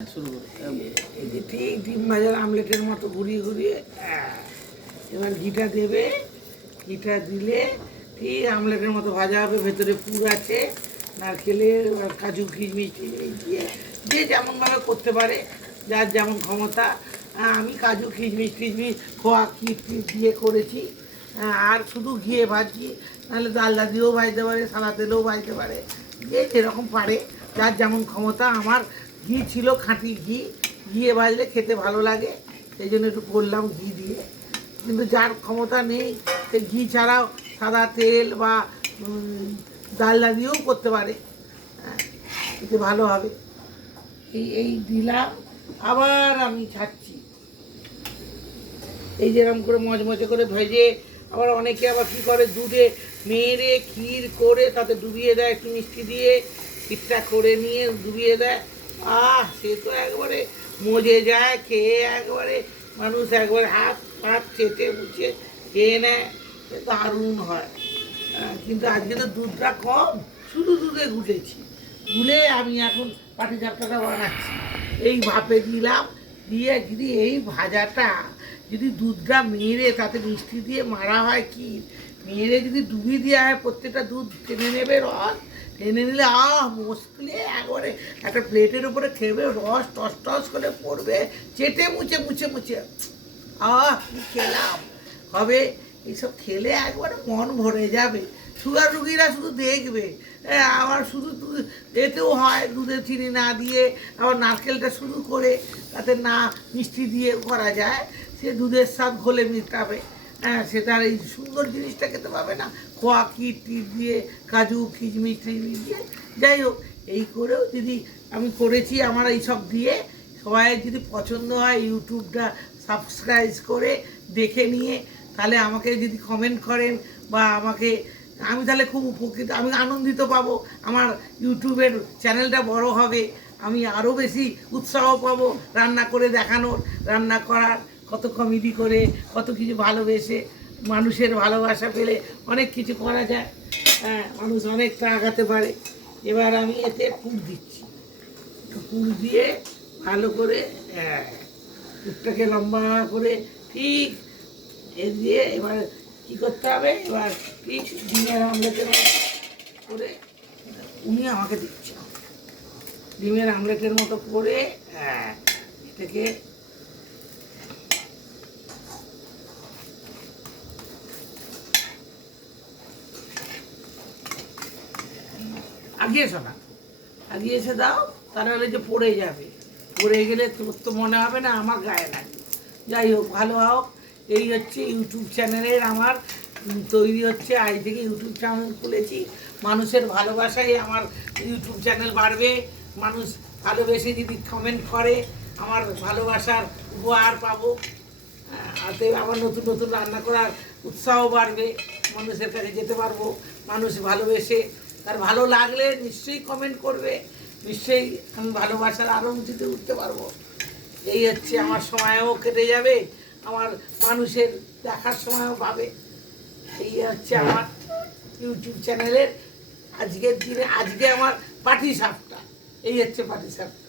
শুরু করে এই যে ঠিক ডিম ভাজার আমলেটের মতো ঘুরিয়ে ঘুরিয়ে এবার ঘিটা দেবে। ঘিটা দিলে ঠিক আমলেটের মতো ভাজা হবে, ভেতরে পুর আছে, নারকেলের কাজু কিশমিশ টিশমিশ দিয়ে যে যেমনভাবে করতে পারে, যার যেমন ক্ষমতা। আমি কাজু কিশমিশ টিশমিশ খোয়া কিট দিয়ে করেছি। আর শুধু ঘিয়ে ভাজছি, নাহলে ডালদা দিয়েও ভাজতে পারে, সাদা তেলেও ভাজতে পারে, যে যেরকম পারে, যার যেমন ক্ষমতা। আমার ঘি ছিল, খাঁটি ঘি, ঘিয়ে ভাজলে খেতে ভালো লাগে, সেই জন্য একটু করলাম ঘি দিয়ে। কিন্তু যার ক্ষমতা নেই সে ঘি ছাড়াও সাদা তেল বা ডালদা দিয়েও করতে পারে, এতে ভালো হবে। এই দিলাম, আবার আমি ছাড়ছি। এই যেরকম করে মচমচে করে ভেজে, আবার অনেকে আবার কী করে, দুধে মেরে ক্ষীর করে তাতে ডুবিয়ে দেয় একটু মিষ্টি দিয়ে, ক্ষীরটা করে নিয়ে ডুবিয়ে দেয়। সে তো একবারে মজে যায়, খেয়ে একবারে মানুষ একবারে হাত হাত চেটে মুছে খেয়ে নেয়, দারুণ হয়। কিন্তু আজকে তো দুধটা কম, শুধু দুধে গুলেছি। গুলে আমি এখন পাটিসাপটাটা বানাচ্ছি। এই ভাপে দিলাম, দিয়ে যদি এই ভাজাটা যদি দুধটা মেরে তাতে মিষ্টি দিয়ে মারা হয়, কি মেরে যদি ডুবিয়ে দেওয়া হয়, প্রত্যেকটা দুধ টেনে নেবে রস, টেনে নিলে মুশকিলে একবারে একটা প্লেটের উপরে খেবে, রস টস টস করে পড়বে, চেটে মুছে মুছে মুছে কি খেলাম হবে। এইসব খেলে একবারে মন ভরে যাবে। সুগার রুগীরা শুধু দেখবে, আবার শুধু এতেও হয় দুধে চিনি না দিয়ে, আবার নারকেলটা শুধু করে তাতে না মিষ্টি দিয়ে করা যায়, সে দুধের স্বাদ ঘোলে মিটাবে, সে তার এই সুন্দর জিনিসটা খেতে পাবে না। খোয়া কিট টিট দিয়ে, কাজু কিশমিশ টিশমিশ দিয়ে, যাই হোক, এই করেও যদি আমি করেছি, আমার এইসব দিয়ে সবাই যদি পছন্দ হয়, ইউটিউবটা সাবস্ক্রাইব করে দেখে নিয়ে তাহলে আমাকে যদি কমেন্ট করেন বা আমাকে, আমি তাহলে খুব উপকৃত, আমি আনন্দিত পাবো। আমার ইউটিউবের চ্যানেলটা বড় হবে, আমি আরও বেশি উৎসাহ পাবো রান্না করে দেখানোর, রান্না করার, কত কমেডি করে, কত কিছু ভালোবেসে, মানুষের ভালোবাসা পেলে অনেক কিছু করা যায়, মানুষ অনেকটা আগাতে পারে। এবার আমি এতে পুর দিচ্ছি, পুর দিয়ে ভালো করে পুরটাকে লম্বা করে ঠিক দিয়ে এবার কী করতে হবে, এবার ঠিক ডিমের আমলেটের মতো করে উনি আমাকে দিচ্ছে, ডিমের আমলেটের মতো করে এটাকে আগিয়ে এসো না, আগিয়ে এসে দাও, তাহলে যে পড়ে যাবে, পড়ে গেলে তোর তো মনে হবে না আমার গায়ে লাগবে। যাই হোক, ভালো হোক। এই হচ্ছে ইউটিউব চ্যানেলের আমার তৈরি হচ্ছে, আজ থেকে ইউটিউব চ্যানেল খুলেছি, মানুষের ভালোবাসায় আমার ইউটিউব চ্যানেল বাড়বে। মানুষ ভালোবেসে যদি কমেন্ট করে, আমার ভালোবাসার উপহার পাবো, হাতে আবার নতুন নতুন রান্না করার উৎসাহ বাড়বে, মানুষের কাছে যেতে পারবো। মানুষ ভালোবেসে, তার ভালো লাগলে নিশ্চয়ই কমেন্ট করবে, নিশ্চয়ই আমি ভালোবাসার আরও উঁচুতে উঠতে পারবো। এই হচ্ছে, আমার সময়ও কেটে যাবে, আমার মানুষের দেখার সময়ও পাবে। এই হচ্ছে আমার ইউটিউব চ্যানেলের আজকের দিনে, আজকে আমার পাটিসাপটা, এই হচ্ছে পাটিসাপটা।